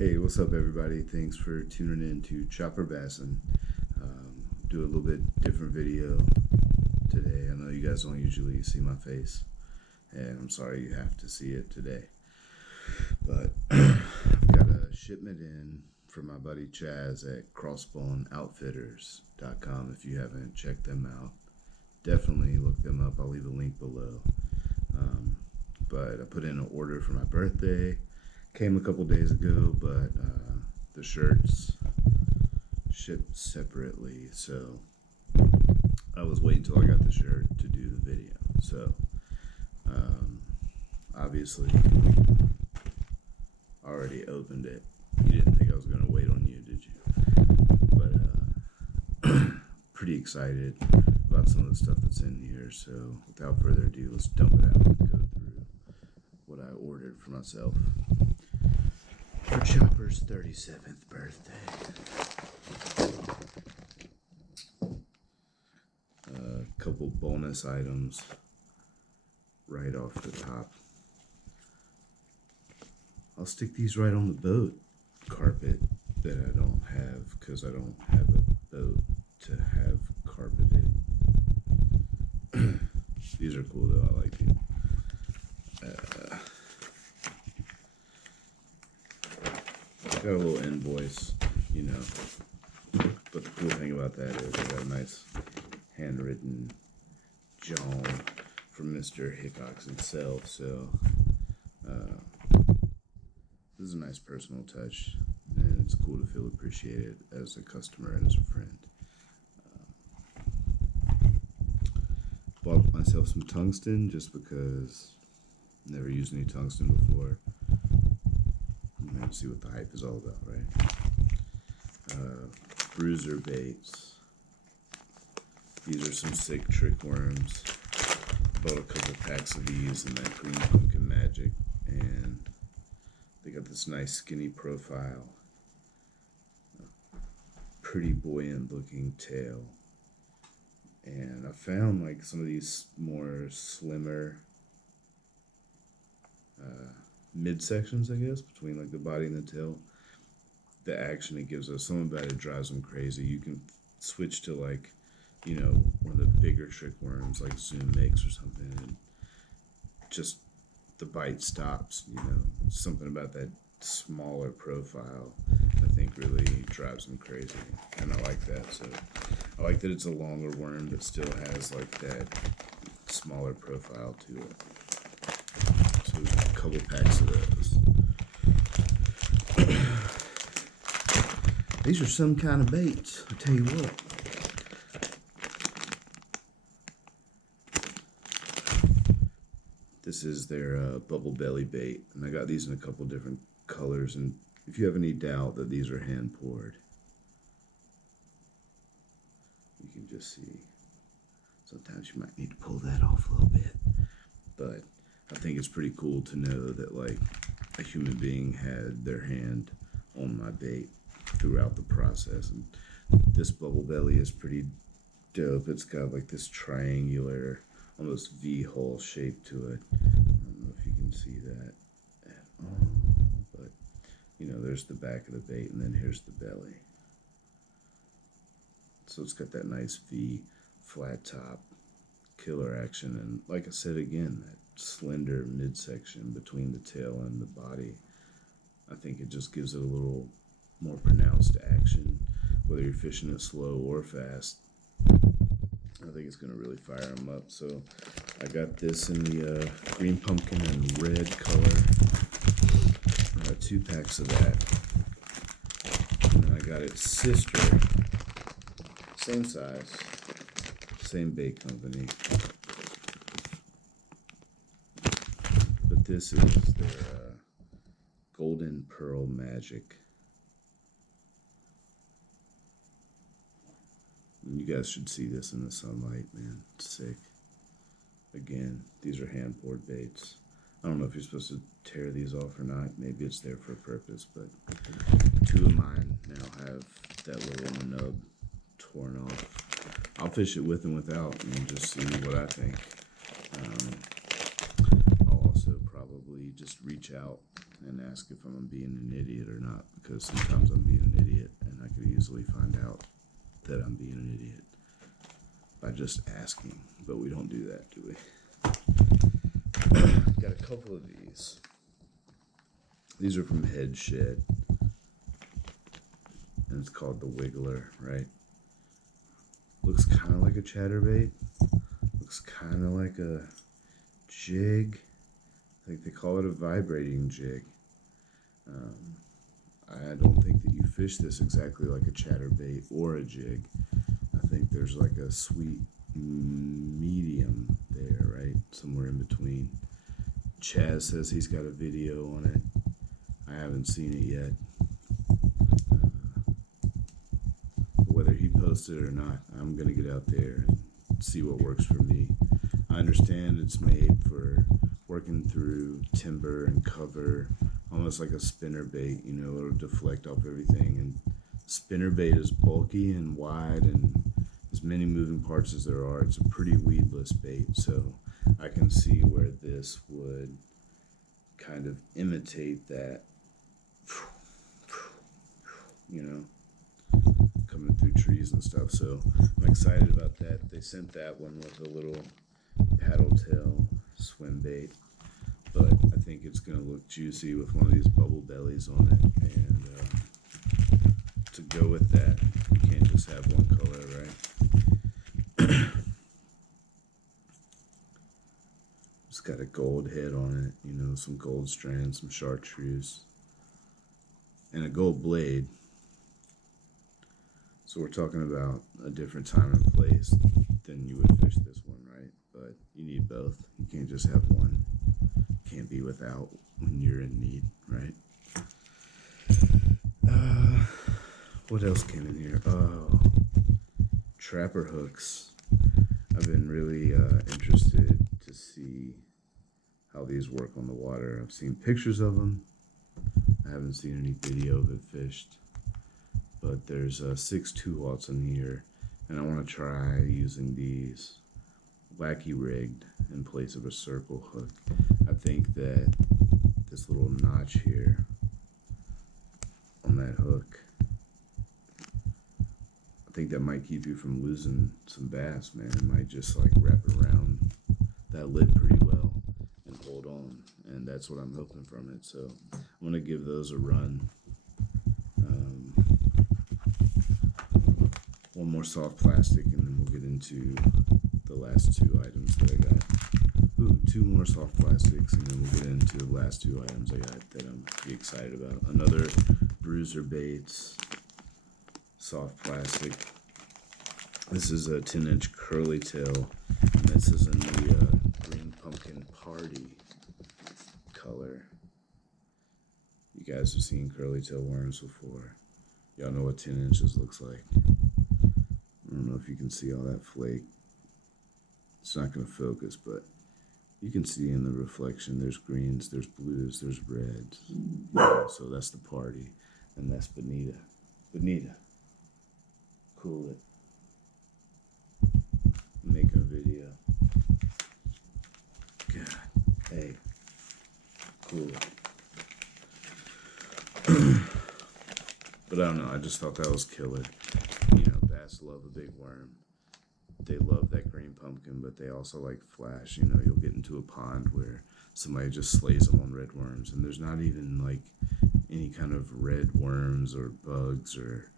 Hey, what's up, everybody? Thanks for tuning in to Chopper Bassin. Do a little bit different video today. I know you guys don't usually see my face, and I'm sorry you have to see it today. But I've got a shipment in from my buddy Chaz at crossboneoutfitters.com. If you haven't checked them out, definitely look them up. I'll leave a link below. But I put in an order for my birthday. Came a couple days ago, but the shirts shipped separately, so I was waiting until I got the shirt to do the video. So obviously already opened it. You didn't think I was going to wait on you, did you? But pretty excited about some of the stuff that's in here. So without further ado, let's dump it out and go through what I ordered for myself for Chopper's 37th birthday. A couple bonus items right off the top. I'll stick these right on the boat carpet that I don't have because I don't have a boat to have carpeted. These are cool though, I like these. Got a little invoice, you know, but the cool thing about that is I got a nice handwritten John from Mr. Hickox himself, so this is a nice personal touch, and it's cool to feel appreciated as a customer and as a friend. Bought myself some tungsten just because I've never used any tungsten before. See what the hype is all about, right? Bruiser baits. These are some sick trick worms. Bought a couple packs of these in that Green Pumpkin Magic, and they got this nice skinny profile. Pretty buoyant looking tail. And I found like some of these more slimmer midsections, I guess, between like the body and the tail. The action it gives us, something about it drives them crazy. You can switch to like, you know, one of the bigger trick worms like Zoom makes or something, and just the bite stops, you know. Something about that smaller profile I think really drives them crazy, and I like that. So I like that it's a longer worm but still has like that smaller profile to it. So a couple packs of those. These are some kind of baits, I tell you what. This is their bubble belly bait, and I got these in a couple different colors, and if you have any doubt that these are hand poured, you can just see. Sometimes you might need to pull that off a little bit, but I think it's pretty cool to know that like a human being had their hand on my bait throughout the process. And this bubble belly is pretty dope. It's got like this triangular, almost V-hole shape to it. I don't know if you can see that at all, but you know, there's the back of the bait, and then here's the belly. So it's got that nice V flat top, killer action, and like I said again, that slender midsection between the tail and the body. I think it just gives it a little more pronounced action, whether you're fishing it slow or fast. I think it's going to really fire them up. So I got this in the green pumpkin and red color. I got 2 packs of that. And then I got its sister, same size, same bait company. But this is their Golden Pearl Magic. You guys should see this in the sunlight, man. It's sick. Again, these are hand poured baits. I don't know if you're supposed to tear these off or not. Maybe it's there for a purpose, but 2 of mine now have that little nub torn off. I'll fish it with and without and just see what I think. I'll also probably just reach out and ask if I'm being an idiot or not, because sometimes I'm being an idiot, and I could easily find out that I'm being an idiot by just asking, but we don't do that, do we? Got a couple of these. These are from Headshed, and it's called the Wiggler, right? Looks kind of like a chatterbait. Looks kind of like a jig. I think they call it a vibrating jig. I don't think that you fish this exactly like a chatterbait or a jig. I think there's like a sweet medium there, right? Somewhere in between. Chaz says he's got a video on it. I haven't seen it yet. Whether he posted it or not, I'm going to get out there and see what works for me. I understand it's made for working through timber and cover, almost like a spinner bait, you know, it'll deflect off everything. And spinner bait is bulky and wide and as many moving parts as there are. It's a pretty weedless bait, so I can see where this would kind of imitate that, you know, coming through trees and stuff. So I'm excited about that. They sent that one with a little paddle tail swim bait, but I think it's going to look juicy with one of these bubble bellies on it. And to go with that, you can't just have one color, right? It's got a gold head on it, you know, some gold strands, some chartreuse, and a gold blade. So we're talking about a different time and place than you would fish this one, right? But you need both. You can't just have one. Can't be without when you're in need, right? What else came in here? Oh, trapper hooks. I've been really interested to see how these work on the water. I've seen pictures of them. I haven't seen any video of it fished. But there's 6 2/0 in here, and I want to try using these wacky rigged in place of a circle hook. I think that this little notch here on that hook, I think that might keep you from losing some bass, man. It might just like wrap around that lid pretty well and hold on, and that's what I'm hoping from it. So I'm going to give those a run. One more soft plastic, and then we'll get into the last 2 items that I got. Ooh, 2 more soft plastics, and then we'll get into the last 2 items I got that I'm pretty excited about. Another Bruiser Baits soft plastic. This is a 10-inch curly tail, and this is in the green pumpkin party color. You guys have seen curly tail worms before. Y'all know what 10 inches looks like. I don't know if you can see all that flake. It's not going to focus, but you can see in the reflection there's greens, there's blues, there's reds. So that's the party, and that's Bonita. Bonita, cool it. I'm making a video. God, hey, cool it. But I don't know, I just thought that was killer. You know, bass love a big worm. They love that green pumpkin, but they also like flash. You know, you'll get into a pond where somebody just slays them on red worms, and there's not even like any kind of red worms or bugs or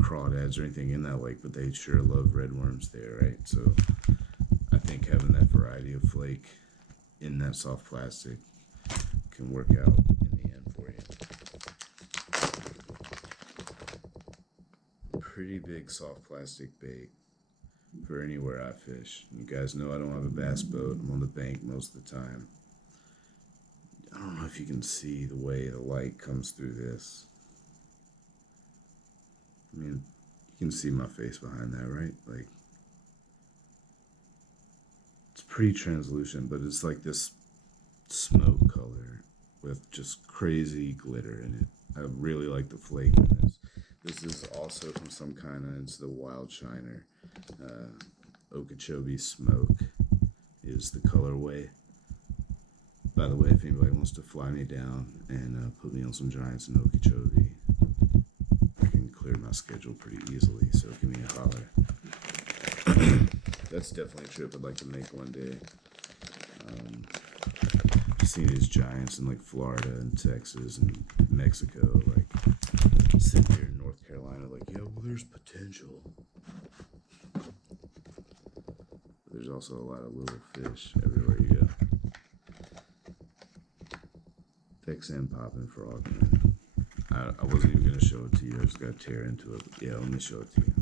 crawdads or anything in that lake, but they sure love red worms there, right? So I think having that variety of flake in that soft plastic can work out in the end for you. Pretty big soft plastic bait for anywhere I fish. You guys know I don't have a bass boat. I'm on the bank most of the time. I don't know if you can see the way the light comes through this. I mean, you can see my face behind that, right? Like, it's pretty translucent, but it's like this smoke color with just crazy glitter in it. I really like the flake in this. This is also from some kind of, it's the Wild Shiner. Okeechobee Smoke is the colorway. By the way, if anybody wants to fly me down and put me on some giants in Okeechobee, I can clear my schedule pretty easily, so give me a holler. That's definitely a trip I'd like to make one day. Seeing these giants in like Florida and Texas and Mexico, like sitting here in North Carolina, like, yeah, well, there's potential. But there's also a lot of little fish everywhere you go. XM popping frog, man. I wasn't even gonna show it to you. I just got to tear into it. But yeah, let me show it to you.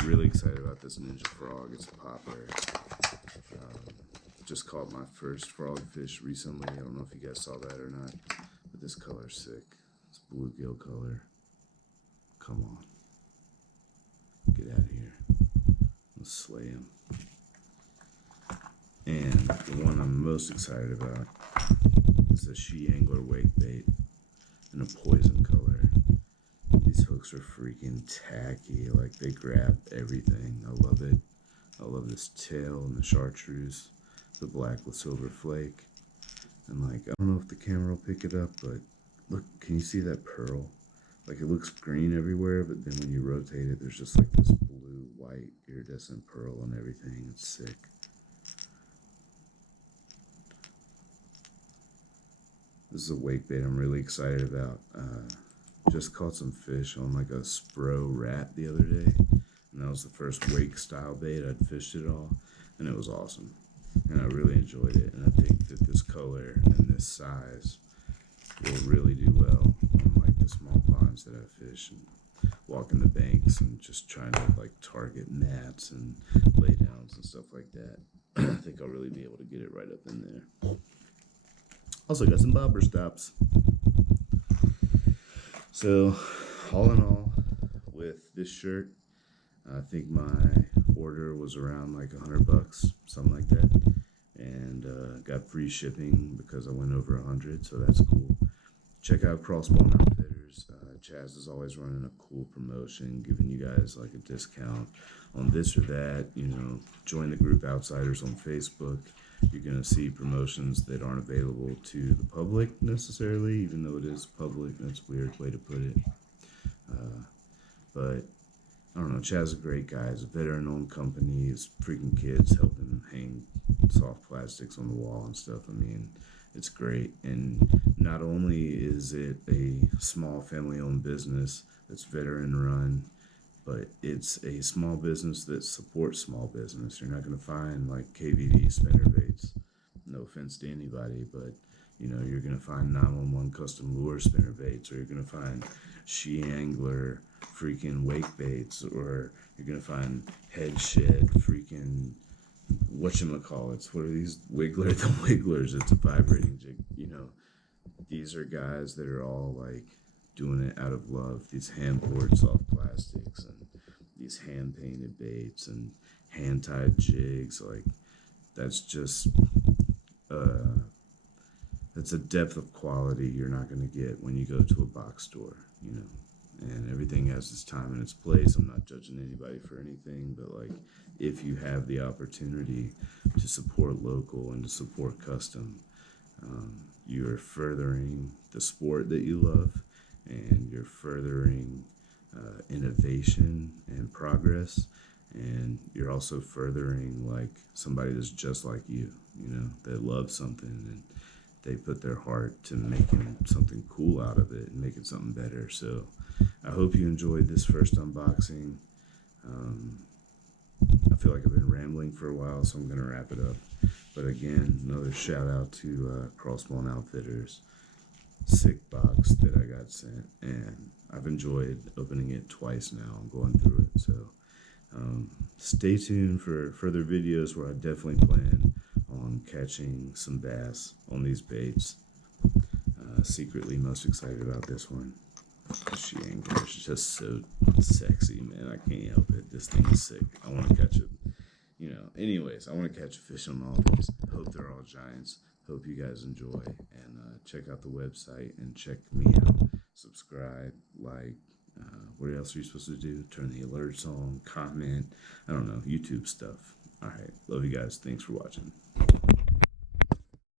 I'm really excited about this ninja frog. It's a popper. Just caught my first frogfish recently. I don't know if you guys saw that or not, but this color's sick. It's bluegill color. Come on. Get out of here. Let's slay him. And the one I'm most excited about is a She Angler wake bait in a poison color. These hooks are freaking tacky. Like, they grab everything. I love it. I love this tail and the chartreuse, the black with silver flake. And like, I don't know if the camera will pick it up, but look, can you see that pearl? Like, it looks green everywhere, but then when you rotate it, there's just like this blue, white, iridescent pearl and everything. It's sick. This is a wake bait I'm really excited about. Just caught some fish on like a Spro rat the other day, and that was the first wake style bait I'd fished it all, and it was awesome. And I really enjoyed it, and I think that this color and this size will really do well on like the small ponds that I fish and walking the banks and just trying to like target gnats and laydowns and stuff like that. I think I'll really be able to get it right up in there. Also got some bobber stops. So all in all, with this shirt, I think my order was around like $100, something like that, and got free shipping because I went over 100, so that's cool. Check out Crossbone Outfitters. Chaz is always running a cool promotion, giving you guys like a discount on this or that. You know, join the group Outsiders on Facebook. You're gonna see promotions that aren't available to the public necessarily, even though it is public. That's a weird way to put it. But I don't know, Chaz is a great guy. He's a veteran-owned company. His freaking kids helping him hang soft plastics on the wall and stuff. I mean, it's great. And not only is it a small family-owned business that's veteran-run, but it's a small business that supports small business. You're not going to find like KVD spinnerbaits. No offense to anybody, but you know, you're going to find 911 custom lure spinnerbaits, or you're going to find She Angler freaking wake baits, or you're going to find Head Shed freaking whatchamacallits. What are these? Wiggler? The Wigglers. It's a vibrating jig. You know, these are guys that are all like doing it out of love. These hand poured soft plastics and these hand painted baits and hand tied jigs. Like, that's just that's a depth of quality you're not going to get when you go to a box store, you know. And everything has its time and its place. I'm not judging anybody for anything, but like, if you have the opportunity to support local and to support custom, you're furthering the sport that you love, and you're furthering innovation and progress, and you're also furthering like somebody that's just like you know, that loves something and they put their heart to making something cool out of it and making something better. So I hope you enjoyed this first unboxing. I feel like I've been rambling for a while, so I'm going to wrap it up. But again, another shout out to Crossbone Outfitters. Sick box that I got sent, and I've enjoyed opening it twice now. I'm going through it, so stay tuned for further videos where I definitely plan on catching some bass on these baits. Secretly most excited about this one. She Angler is just so sexy, man. I can't help it. This thing is sick. I want to catch it. You know, anyways, I want to catch a fish on all these. Hope they're all giants. Hope you guys enjoy, and check out the website and check me out. Subscribe, like, what else are you supposed to do? Turn the alerts on, comment. I don't know, YouTube stuff. All right, love you guys. Thanks for watching.